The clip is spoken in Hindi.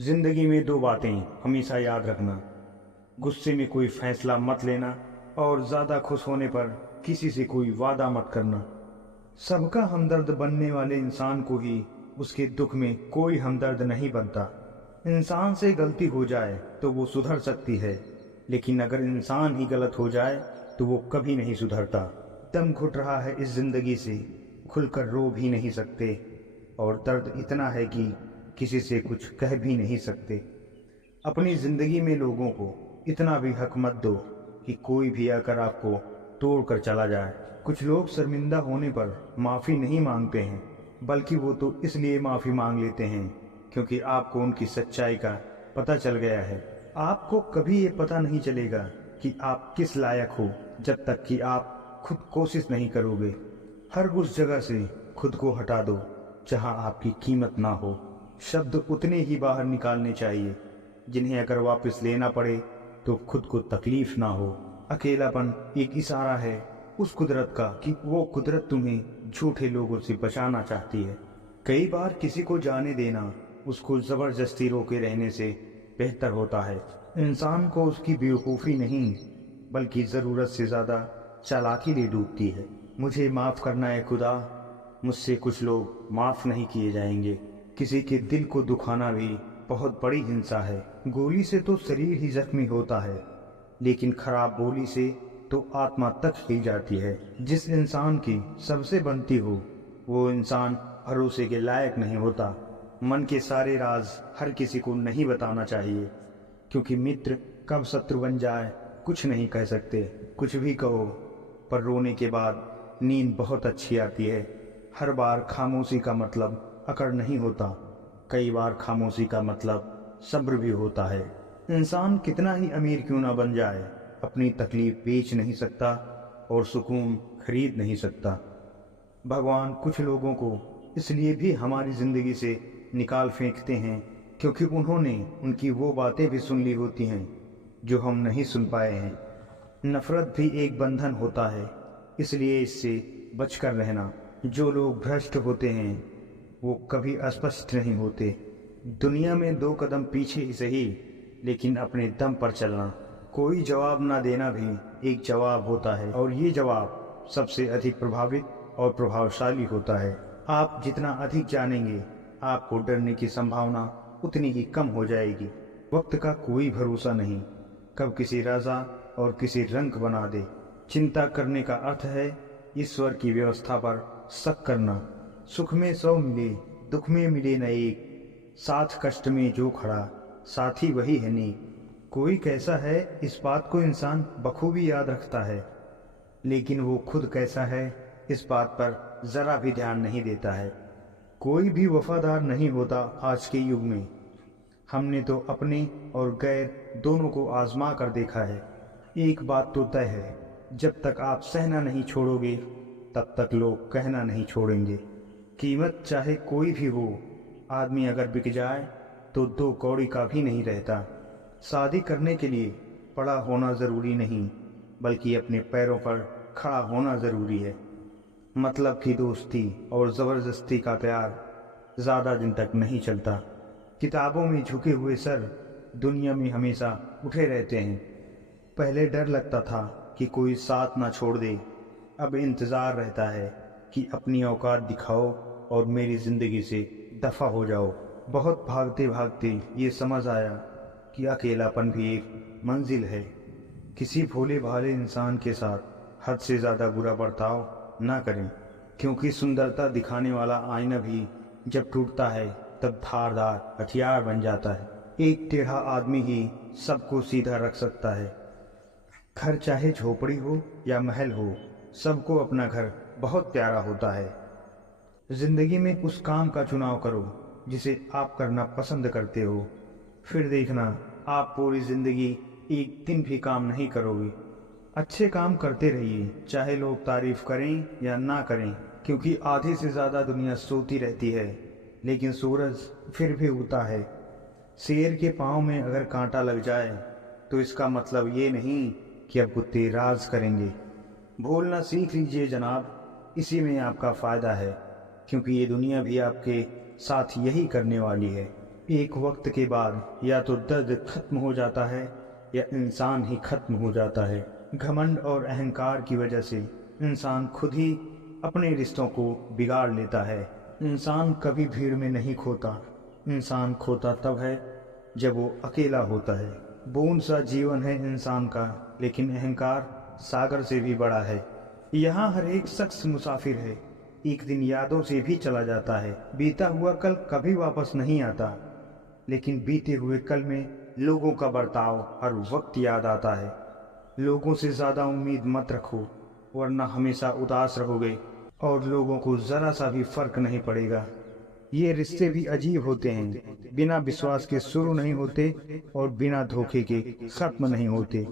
जिंदगी में दो बातें हमेशा याद रखना। गुस्से में कोई फैसला मत लेना और ज्यादा खुश होने पर किसी से कोई वादा मत करना। सबका हमदर्द बनने वाले इंसान को ही उसके दुख में कोई हमदर्द नहीं बनता। इंसान से गलती हो जाए तो वो सुधर सकती है, लेकिन अगर इंसान ही गलत हो जाए तो वो कभी नहीं सुधरता। दम घुट रहा है इस जिंदगी से, खुलकर रो भी नहीं सकते, और दर्द इतना है कि किसी से कुछ कह भी नहीं सकते। अपनी जिंदगी में लोगों को इतना भी हक मत दो कि कोई भी आकर आपको तोड़ कर चला जाए। कुछ लोग शर्मिंदा होने पर माफ़ी नहीं मांगते हैं, बल्कि वो तो इसलिए माफ़ी मांग लेते हैं क्योंकि आपको उनकी सच्चाई का पता चल गया है। आपको कभी ये पता नहीं चलेगा कि आप किस लायक हो जब तक कि आप खुद कोशिश नहीं करोगे। हर उस जगह से खुद को हटा दो जहां आपकी कीमत ना हो। शब्द उतने ही बाहर निकालने चाहिए जिन्हें अगर वापस लेना पड़े तो खुद को तकलीफ ना हो। अकेलापन एक इशारा है उस कुदरत का कि वो कुदरत तुम्हें झूठे लोगों से बचाना चाहती है। कई बार किसी को जाने देना उसको जबरदस्ती रोके रहने से बेहतर होता है। इंसान को उसकी बेवकूफ़ी नहीं बल्कि ज़रूरत से ज़्यादा चालाकी ले डूबती है। मुझे माफ़ करना है खुदा, मुझसे कुछ लोग माफ़ नहीं किए जाएंगे। किसी के दिल को दुखाना भी बहुत बड़ी हिंसा है। गोली से तो शरीर ही जख्मी होता है, लेकिन खराब बोली से तो आत्मा तक हिल जाती है। जिस इंसान की सबसे बनती हो वो इंसान भरोसे के लायक नहीं होता। मन के सारे राज हर किसी को नहीं बताना चाहिए, क्योंकि मित्र कब शत्रु बन जाए कुछ नहीं कह सकते। कुछ भी कहो, पर रोने के बाद नींद बहुत अच्छी आती है। हर बार खामोशी का मतलब अकड़ नहीं होता, कई बार खामोशी का मतलब सब्र भी होता है। इंसान कितना ही अमीर क्यों ना बन जाए, अपनी तकलीफ बेच नहीं सकता और सुकून खरीद नहीं सकता। भगवान कुछ लोगों को इसलिए भी हमारी ज़िंदगी से निकाल फेंकते हैं क्योंकि उन्होंने उनकी वो बातें भी सुन ली होती हैं जो हम नहीं सुन पाए हैं। नफ़रत भी एक बंधन होता है, इसलिए इससे बचकर रहना। जो लोग भ्रष्ट होते हैं वो कभी अस्पष्ट नहीं होते। दुनिया में दो कदम पीछे ही सही, लेकिन अपने दम पर चलना। कोई जवाब ना देना भी एक जवाब होता है, और ये जवाब सबसे अधिक प्रभावित और प्रभावशाली होता है। आप जितना अधिक जानेंगे, आपको डरने की संभावना उतनी ही कम हो जाएगी। वक्त का कोई भरोसा नहीं, कब किसी राजा और किसी रंक बना दे। चिंता करने का अर्थ है ईश्वर की व्यवस्था पर शक करना। सुख में 100 मिले, दुख में मिले न एक, साथ कष्ट में जो खड़ा साथी वही है नेक। कोई कैसा है इस बात को इंसान बखूबी याद रखता है, लेकिन वो खुद कैसा है इस बात पर जरा भी ध्यान नहीं देता है। कोई भी वफादार नहीं होता आज के युग में। हमने तो अपने और गैर दोनों को आजमा कर देखा है। एक बात तो तय है, जब तक आप सहना नहीं छोड़ोगे तब तक लोग कहना नहीं छोड़ेंगे। कीमत चाहे कोई भी हो, आदमी अगर बिक जाए तो 2 कौड़ी का भी नहीं रहता। शादी करने के लिए पढ़ा होना ज़रूरी नहीं, बल्कि अपने पैरों पर खड़ा होना ज़रूरी है। मतलब की दोस्ती और ज़बरदस्ती का प्यार ज़्यादा दिन तक नहीं चलता। किताबों में झुके हुए सर दुनिया में हमेशा उठे रहते हैं। पहले डर लगता था कि कोई साथ ना छोड़ दे, अब इंतज़ार रहता है कि अपनी औकात दिखाओ और मेरी ज़िंदगी से दफ़ा हो जाओ। बहुत भागते भागते ये समझ आया कि अकेलापन भी एक मंजिल है। किसी भोले भाले इंसान के साथ हद से ज़्यादा बुरा बर्ताव ना करें, क्योंकि सुंदरता दिखाने वाला आईना भी जब टूटता है तब धारदार हथियार बन जाता है। एक टेढ़ा आदमी ही सबको सीधा रख सकता है। घर चाहे झोपड़ी हो या महल हो, सबको अपना घर बहुत प्यारा होता है। जिंदगी में उस काम का चुनाव करो जिसे आप करना पसंद करते हो, फिर देखना आप पूरी जिंदगी एक दिन भी काम नहीं करोगे। अच्छे काम करते रहिए, चाहे लोग तारीफ करें या ना करें, क्योंकि आधी से ज़्यादा दुनिया सोती रहती है लेकिन सूरज फिर भी उगता है। शेर के पाँव में अगर कांटा लग जाए तो इसका मतलब ये नहीं कि अब कुत्ते राज करेंगे। भूलना सीख लीजिए जनाब, इसी में आपका फ़ायदा है, क्योंकि ये दुनिया भी आपके साथ यही करने वाली है। एक वक्त के बाद या तो दर्द खत्म हो जाता है या इंसान ही खत्म हो जाता है। घमंड और अहंकार की वजह से इंसान खुद ही अपने रिश्तों को बिगाड़ लेता है। इंसान कभी भीड़ में नहीं खोता, इंसान खोता तब है जब वो अकेला होता है। बूंद सा जीवन है इंसान का, लेकिन अहंकार सागर से भी बड़ा है। यहाँ हर एक शख्स मुसाफिर है, एक दिन यादों से भी चला जाता है। बीता हुआ कल कभी वापस नहीं आता, लेकिन बीते हुए कल में लोगों का बर्ताव हर वक्त याद आता है। लोगों से ज़्यादा उम्मीद मत रखो, वरना हमेशा उदास रहोगे और लोगों को ज़रा सा भी फर्क नहीं पड़ेगा। ये रिश्ते भी अजीब होते हैं, बिना विश्वास के शुरू नहीं होते और बिना धोखे के खत्म नहीं होते।